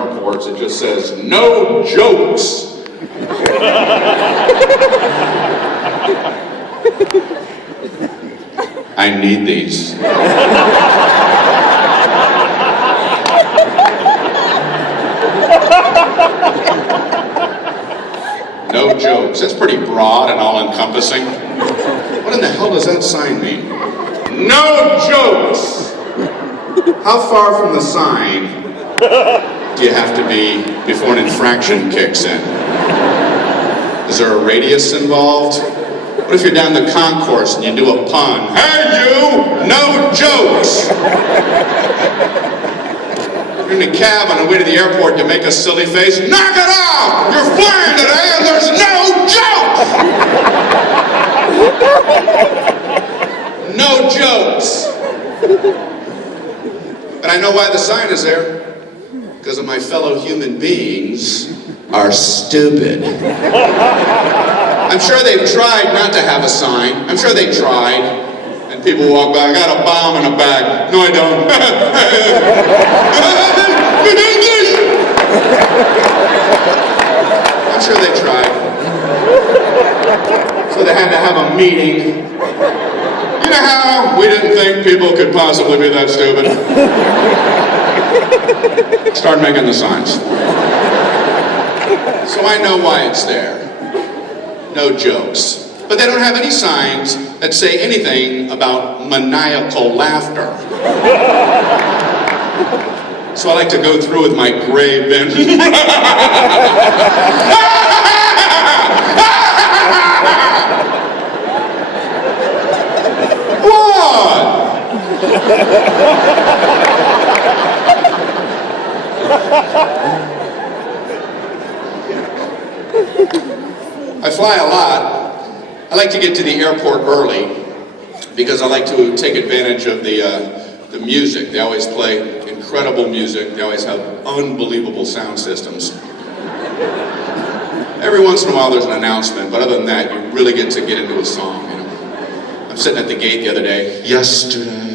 airports, it just says, "No jokes." I need these. No jokes. That's pretty broad and all-encompassing. What in the hell does that sign mean? No jokes! How far from the sign do you have to be before an infraction kicks in? Is there a radius involved? What if you're down the concourse and you do a pun? Hey you! No jokes! You're in a cab on the way to the airport to make a silly face. Knock it off! You're flying today and there's no jokes! No jokes! And I know why the sign is there. Because of my fellow human beings are stupid. I'm sure they've tried not to have a sign. I'm sure they tried. And people walk by, I got a bomb in a bag. No, I don't. I'm sure they tried. So they had to have a meeting. You know how we didn't think people could possibly be that stupid? Start making the signs. So I know why it's there. No jokes. But they don't have any signs that say anything about maniacal laughter. So I like to go through with my gray bin. What? I fly a lot. I like to get to the airport early because I like to take advantage of the music. They always play incredible music. They always have unbelievable sound systems. Every once in a while there's an announcement, but other than that, you really get into a song. You know? I'm sitting at the gate the other day. Yesterday.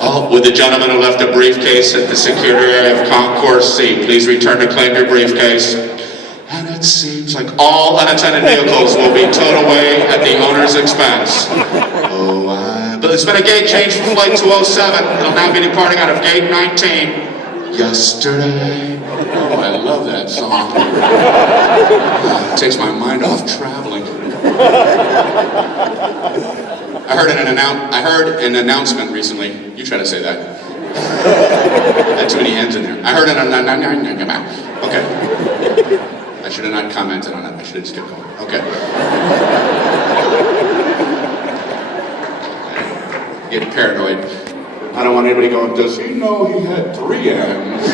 Oh, with the gentleman who left a briefcase at the security area of Concourse C, please return to claim your briefcase. And it seems like all unattended vehicles will be towed away at the owner's expense. Oh, but there's been a gate change for flight 207. It'll now be departing out of gate 19. Yesterday. Oh, I love that song. It takes my mind off traveling. I heard an announcement recently. You try to say that. Had too many N's in there. I heard Okay. I should have not commented on it. I should have just kept going. Okay. Getting paranoid. I don't want anybody going, does he know he had 3 N's?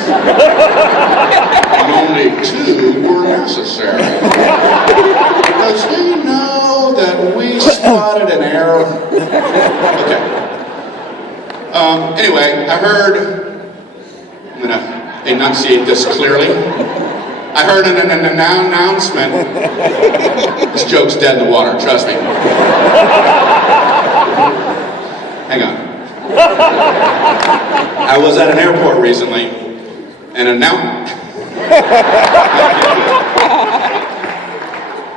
And only 2 were necessary. Does he know that we spotted an error? Okay. Anyway, I heard, I'm going to enunciate this clearly. I heard an announcement. This joke's dead in the water, trust me. Hang on. I was at an airport recently, and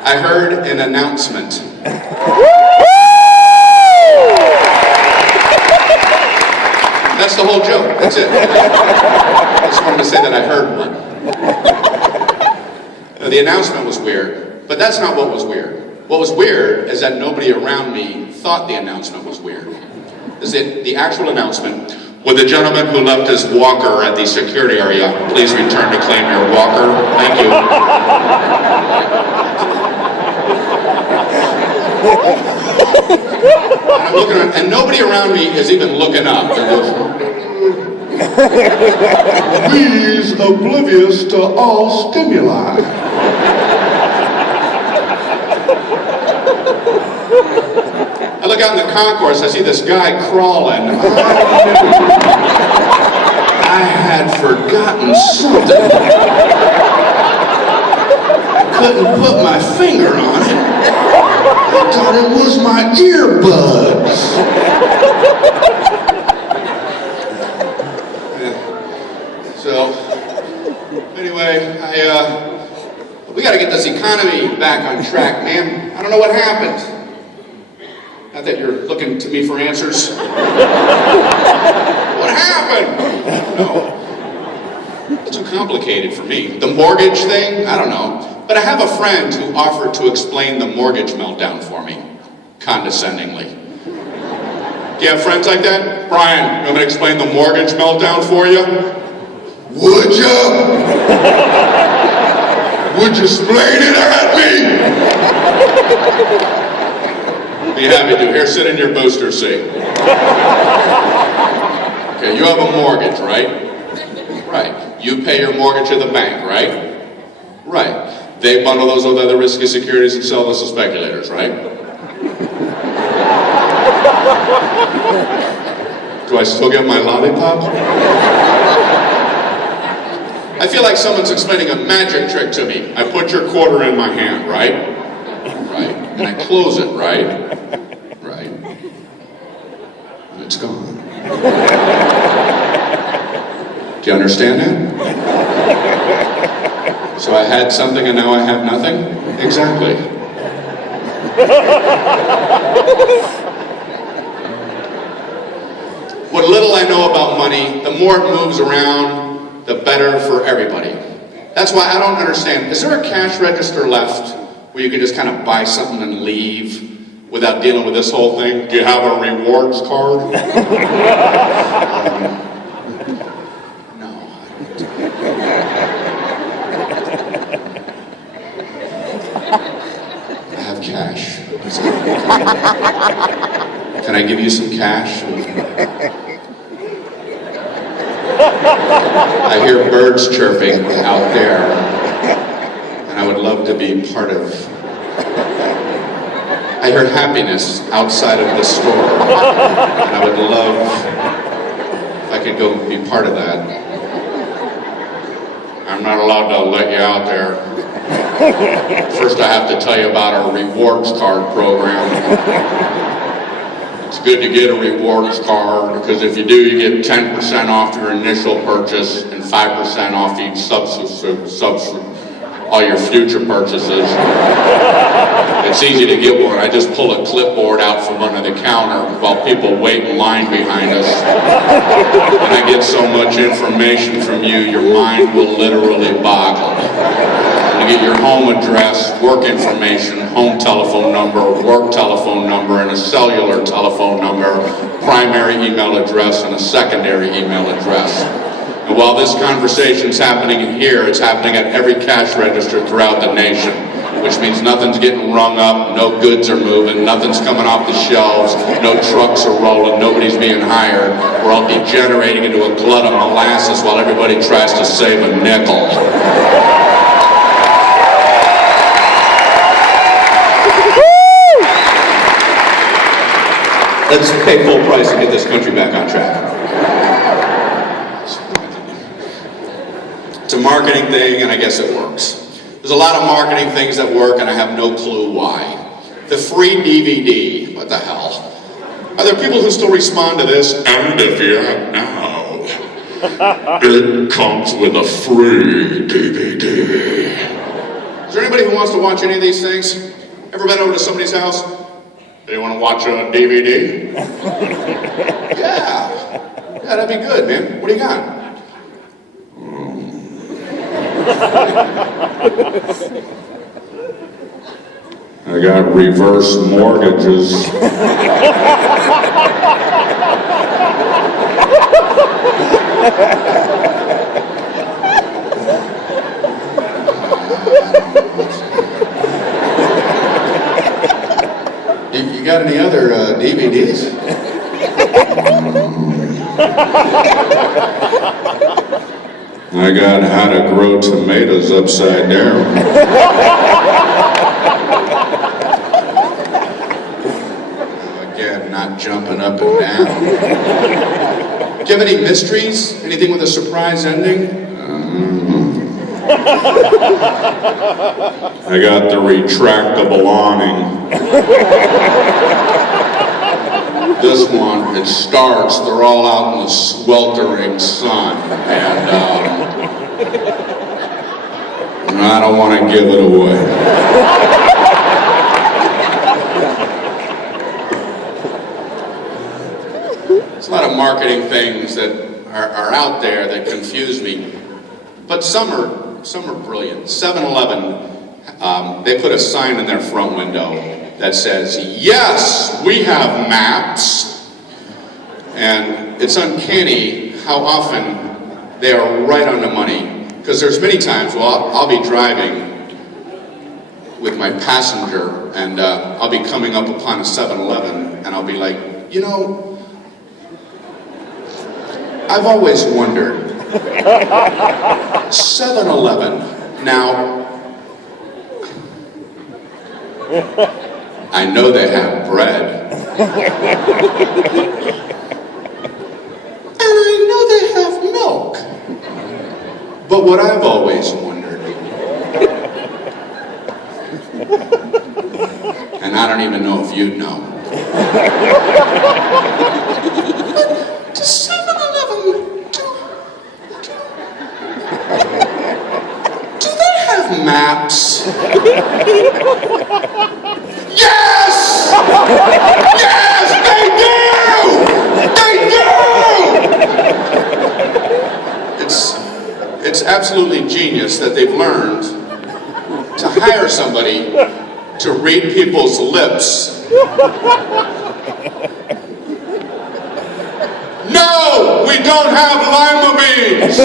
I heard an announcement. That's the whole joke. That's it. I just wanted to say that I heard one. The announcement was weird, but that's not what was weird. What was weird is that nobody around me thought the announcement was weird. Is it the actual announcement? Would the gentleman who left his walker at the security area please return to claim your walker? Thank you. And I'm looking around, and nobody around me is even looking up. They're just, he's oblivious to all stimuli. I look out in the concourse, I see this guy crawling. I had forgotten something. Couldn't put my finger on it. I thought it was my earbuds. So, Anyway, we got to get this economy back on track, man. I don't know what happened. Not that you're looking to me for answers. What happened? No. It's too complicated for me. The mortgage thing? I don't know. But I have a friend who offered to explain the mortgage meltdown for me, condescendingly. Do you have friends like that? Brian, you want me to explain the mortgage meltdown for you? Would you? Would you explain it at me? Be happy to. Here, sit in your booster seat. Okay, you have a mortgage, right? Right. You pay your mortgage to the bank, right? Right. They bundle those with other risky securities and sell those to speculators, right? Do I still get my lollipop? I feel like someone's explaining a magic trick to me. I put your quarter in my hand, right? Right. And I close it, right? Right. And it's gone. Do you understand that? So I had something and now I have nothing? Exactly. What little I know about money, the more it moves around, the better for everybody. That's why I don't understand. Is there a cash register left where you can just kind of buy something and leave without dealing with this whole thing? Do you have a rewards card? No. I have cash. Can I give you some cash? I hear birds chirping out there, and I would love to be part of. I hear happiness outside of the store, and I would love if I could go be part of that. I'm not allowed to let you out there. First, I have to tell you about our rewards card program. It's good to get a rewards card because if you do, you get 10% off your initial purchase and 5% off each all your future purchases. It's easy to get one. I just pull a clipboard out from under the counter while people wait in line behind us. And I get so much information from you, your mind will literally boggle. You get your home address, work information, home telephone number, work telephone number, and a cellular telephone number, primary email address, and a secondary email address. And while this conversation's happening here, it's happening at every cash register throughout the nation, which means nothing's getting rung up, no goods are moving, nothing's coming off the shelves, no trucks are rolling, nobody's being hired. We're all degenerating into a glut of molasses while everybody tries to save a nickel. Let's pay full price to get this country back on track. It's a marketing thing, and I guess it works. There's a lot of marketing things that work, and I have no clue why. The free DVD, what the hell? Are there people who still respond to this? And if you have now, it comes with a free DVD. Is there anybody who wants to watch any of these things? Ever been over to somebody's house? Do you want to watch a DVD? Yeah, that'd be good, man. What do you got? I got reverse mortgages. You got any other DVDs? I got How to Grow Tomatoes Upside Down. Again, not jumping up and down. Do you have any mysteries? Anything with a surprise ending? I got the retractable awning. This one, it starts, they're all out in the sweltering sun, and I don't want to give it away. There's a lot of marketing things that are out there that confuse me, but some are brilliant. 7-Eleven, they put a sign in their front window that says, "Yes, we have maps." And it's uncanny how often they are right on the money. Because there's many times, I'll be driving with my passenger, and I'll be coming up upon a 7-Eleven, and I'll be like, you know, I've always wondered, 7-Eleven, now, I know they have bread. And I know they have milk. But what I've always wondered, and I don't even know if you'd know, does 7-Eleven, do they have maps? Yes! Yes, they do! They do! It's absolutely genius that they've learned to hire somebody to read people's lips. No, we don't have lima beans!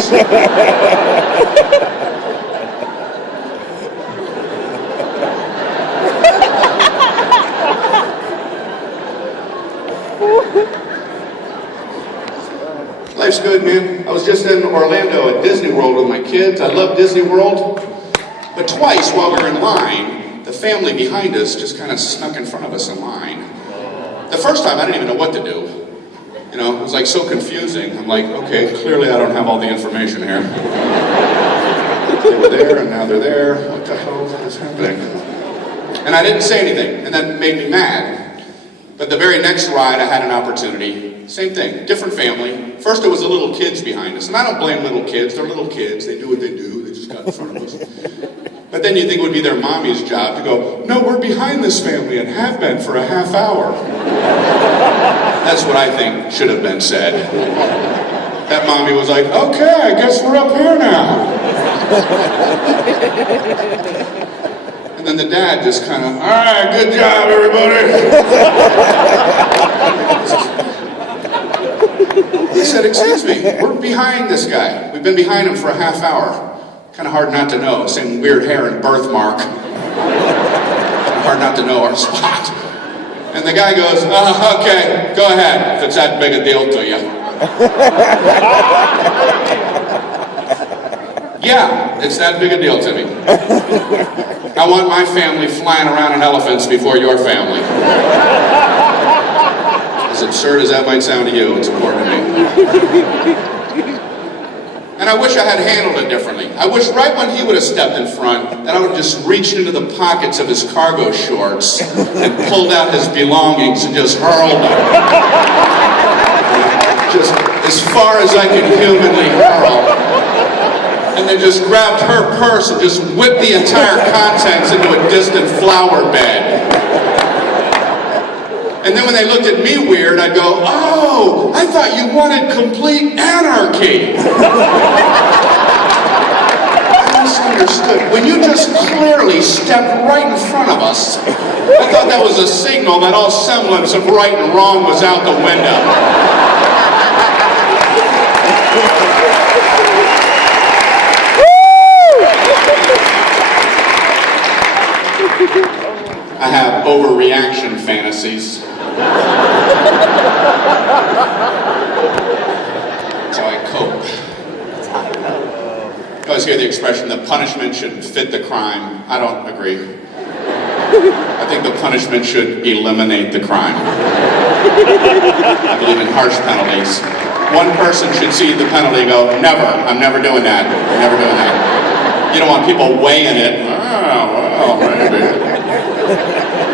Life's good, man. I was just in Orlando at Disney World with my kids. I love Disney World. But twice while we were in line, the family behind us just kind of snuck in front of us in line. The first time, I didn't even know what to do. You know, it was like so confusing. I'm like, okay, clearly I don't have all the information here. They were there, and now they're there. What the hell is happening? And I didn't say anything, and that made me mad. But the very next ride, I had an opportunity. Same thing, different family. First, there was the little kids behind us. And I don't blame little kids. They're little kids. They do what they do. They just got in front of us. But then you think it would be their mommy's job to go, no, we're behind this family and have been for a half hour. That's what I think should have been said. That mommy was like, okay, I guess we're up here now. And then the dad just kind of, all right, good job, everybody. He said, excuse me, we're behind this guy. We've been behind him for a half hour. Kind of hard not to know, same weird hair and birthmark. Hard not to know our spot. And the guy goes, okay, go ahead, if it's that big a deal to you. Yeah, it's that big a deal to me. I want my family flying around on elephants before your family. As absurd as that might sound to you, it's important to me. And I wish I had handled it differently. I wish right when he would have stepped in front, that I would have just reached into the pockets of his cargo shorts and pulled out his belongings and just hurled them. Just as far as I could humanly hurl. And then just grabbed her purse and just whipped the entire contents into a distant flower bed. And then when they looked at me weird, I'd go, oh, I thought you wanted complete anarchy. I misunderstood. When you just clearly stepped right in front of us, I thought that was a signal that all semblance of right and wrong was out the window. I have overreaction fantasies. That's how I cope. I always hear the expression that punishment should fit the crime. I don't agree. I think the punishment should eliminate the crime. I believe in harsh penalties. One person should see the penalty and go, never, I'm never doing that. I'm never doing that. You don't want people weighing it. Oh, well, maybe.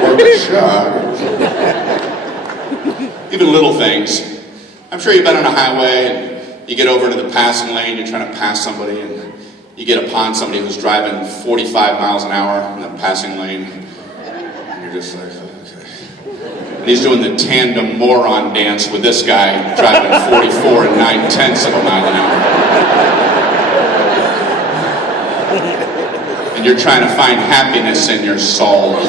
Worth a shot. Even little things. I'm sure you've been on a highway and you get over to the passing lane, you're trying to pass somebody and You get upon somebody who's driving 45 miles an hour in the passing lane, and you're just like, okay. And he's doing the tandem moron dance with this guy driving 44 and 9/10 of a mile an hour. And you're trying to find happiness in your soul. You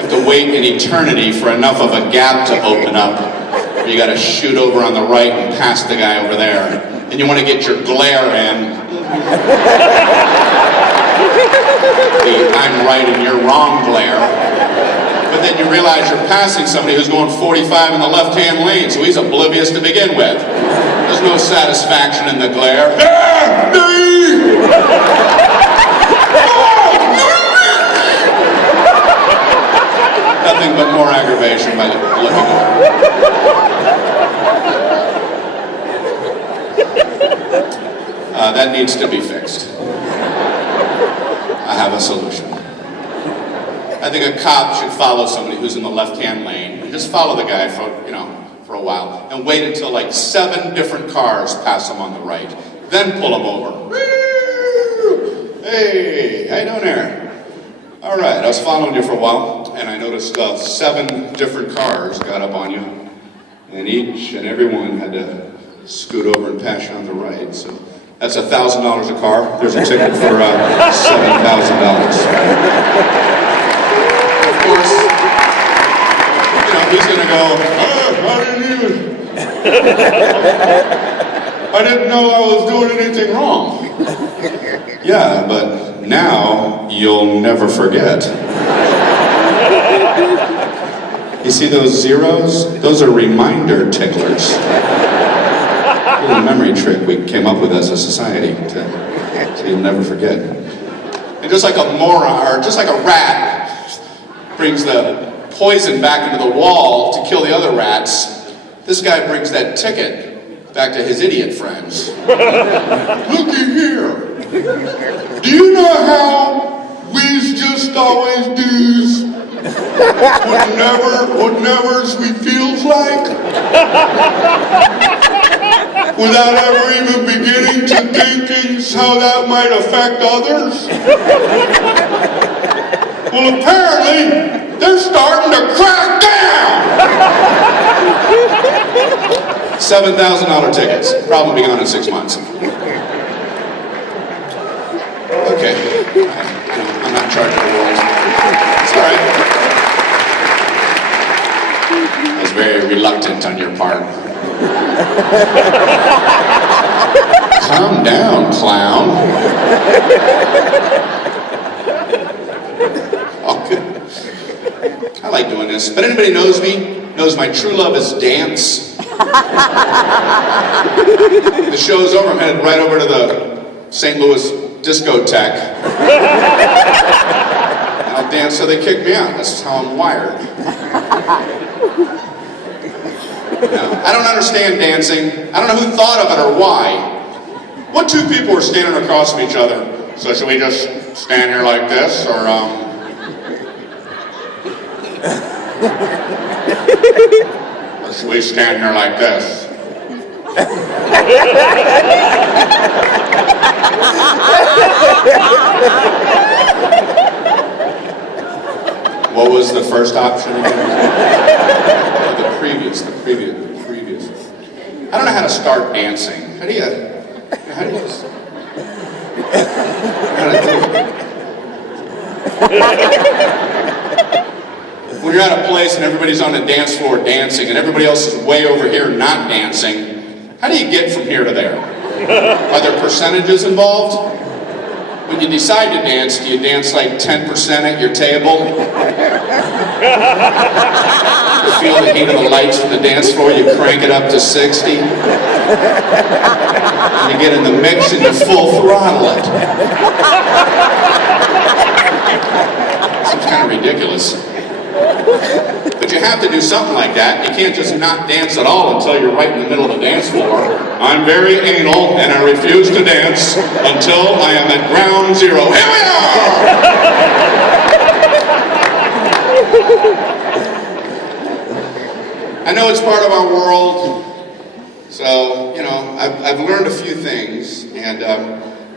have to wait an eternity for enough of a gap to open up. You got to shoot over on the right and pass the guy over there. And you want to get your glare in. The I'm right and you're wrong glare. But then you realize you're passing somebody who's going 45 in the left-hand lane, so he's oblivious to begin with. There's no satisfaction in the glare. Nothing but more aggravation by looking over. That needs to be fixed. I have a solution. I think a cop should follow somebody who's in the left-hand lane and just follow the guy for a while and wait until like 7 different cars pass him on the right. Then pull him over. Hey, how you doing there? All right, I was following you for a while, and I noticed 7 different cars got up on you, and each and every one had to scoot over and pass you on the right. So that's $1,000 a car. There's a ticket for $7,000. Of course, he's going to go, I didn't know I was doing anything wrong. Yeah, but now you'll never forget. You see those zeros? Those are reminder ticklers. A little memory trick we came up with as a society, so you'll never forget. And just like a moron, or just like a rat brings the poison back into the wall to kill the other rats, this guy brings that ticket back to his idiot friends. Looky here. Do you know how we's just always do's? Whatevers we feels like? Without ever even beginning to thinking how that might affect others? Well, apparently, they're starting to crack down! $7,000 tickets. Problem will be gone in 6 months. Okay. I'm not charging the world. It's all right. I was very reluctant on your part. Calm down, clown. Oh, good. I like doing this. But anybody knows me, knows my true love is dance. The show's over, I'm headed right over to the St. Louis discotheque. And I'll dance till they kick me out. That's how I'm wired. Now, I don't understand dancing. I don't know who thought of it or why. What 2 people are standing across from each other? So should we just stand here like this, or or should we stand here like this? What was the first option again? The previous. I don't know how to start dancing. How do you When you're at a place and everybody's on the dance floor dancing and everybody else is way over here not dancing, how do you get from here to there? Are there percentages involved? When you decide to dance, do you dance like 10% at your table? You feel the heat of the lights from the dance floor, you crank it up to 60. And you get in the mix and you full throttle it. Seems kind of ridiculous. But you have to do something like that. You can't just not dance at all until you're right in the middle of the dance floor. I'm very anal and I refuse to dance until I am at ground zero. Here we are! I know it's part of our world, so, I've learned a few things, and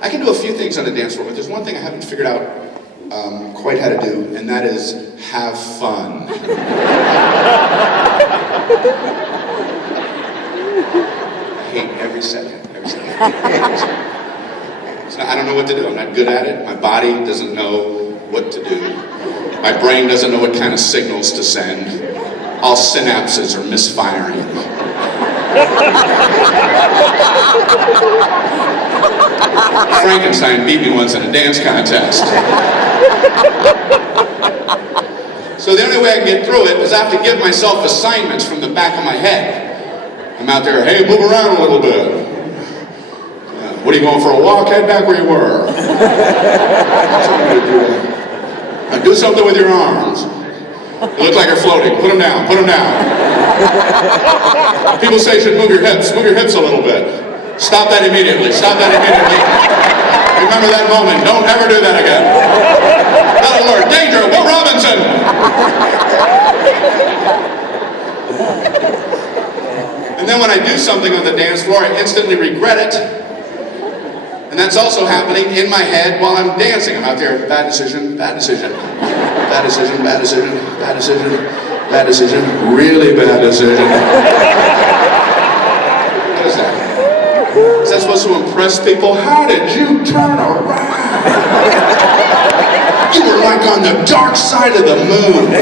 I can do a few things on the dance floor, but there's one thing I haven't figured out quite how to do, and that is have fun. I hate every second. So I don't know what to do. I'm not good at it. My body doesn't know what to do. My brain doesn't know what kind of signals to send. All synapses are misfiring. Frankenstein beat me once in a dance contest. So the only way I can get through it is I have to give myself assignments from the back of my head. I'm out there, hey, move around a little bit. What are you going for a walk? Head back where you were. Now do something with your arms. You look like you're floating. Put them down. Put them down. People say you should move your hips. Move your hips a little bit. Stop that immediately. Stop that immediately. Remember that moment. Don't ever do that again. Red alert. Danger. Will Robinson. And then when I do something on the dance floor, I instantly regret it. And that's also happening in my head while I'm dancing. I'm out there, bad decision, bad decision, bad decision, bad decision, bad decision, bad decision, really bad decision. What is that? Is that supposed to impress people? How did you turn around? You were like on the dark side of the moon.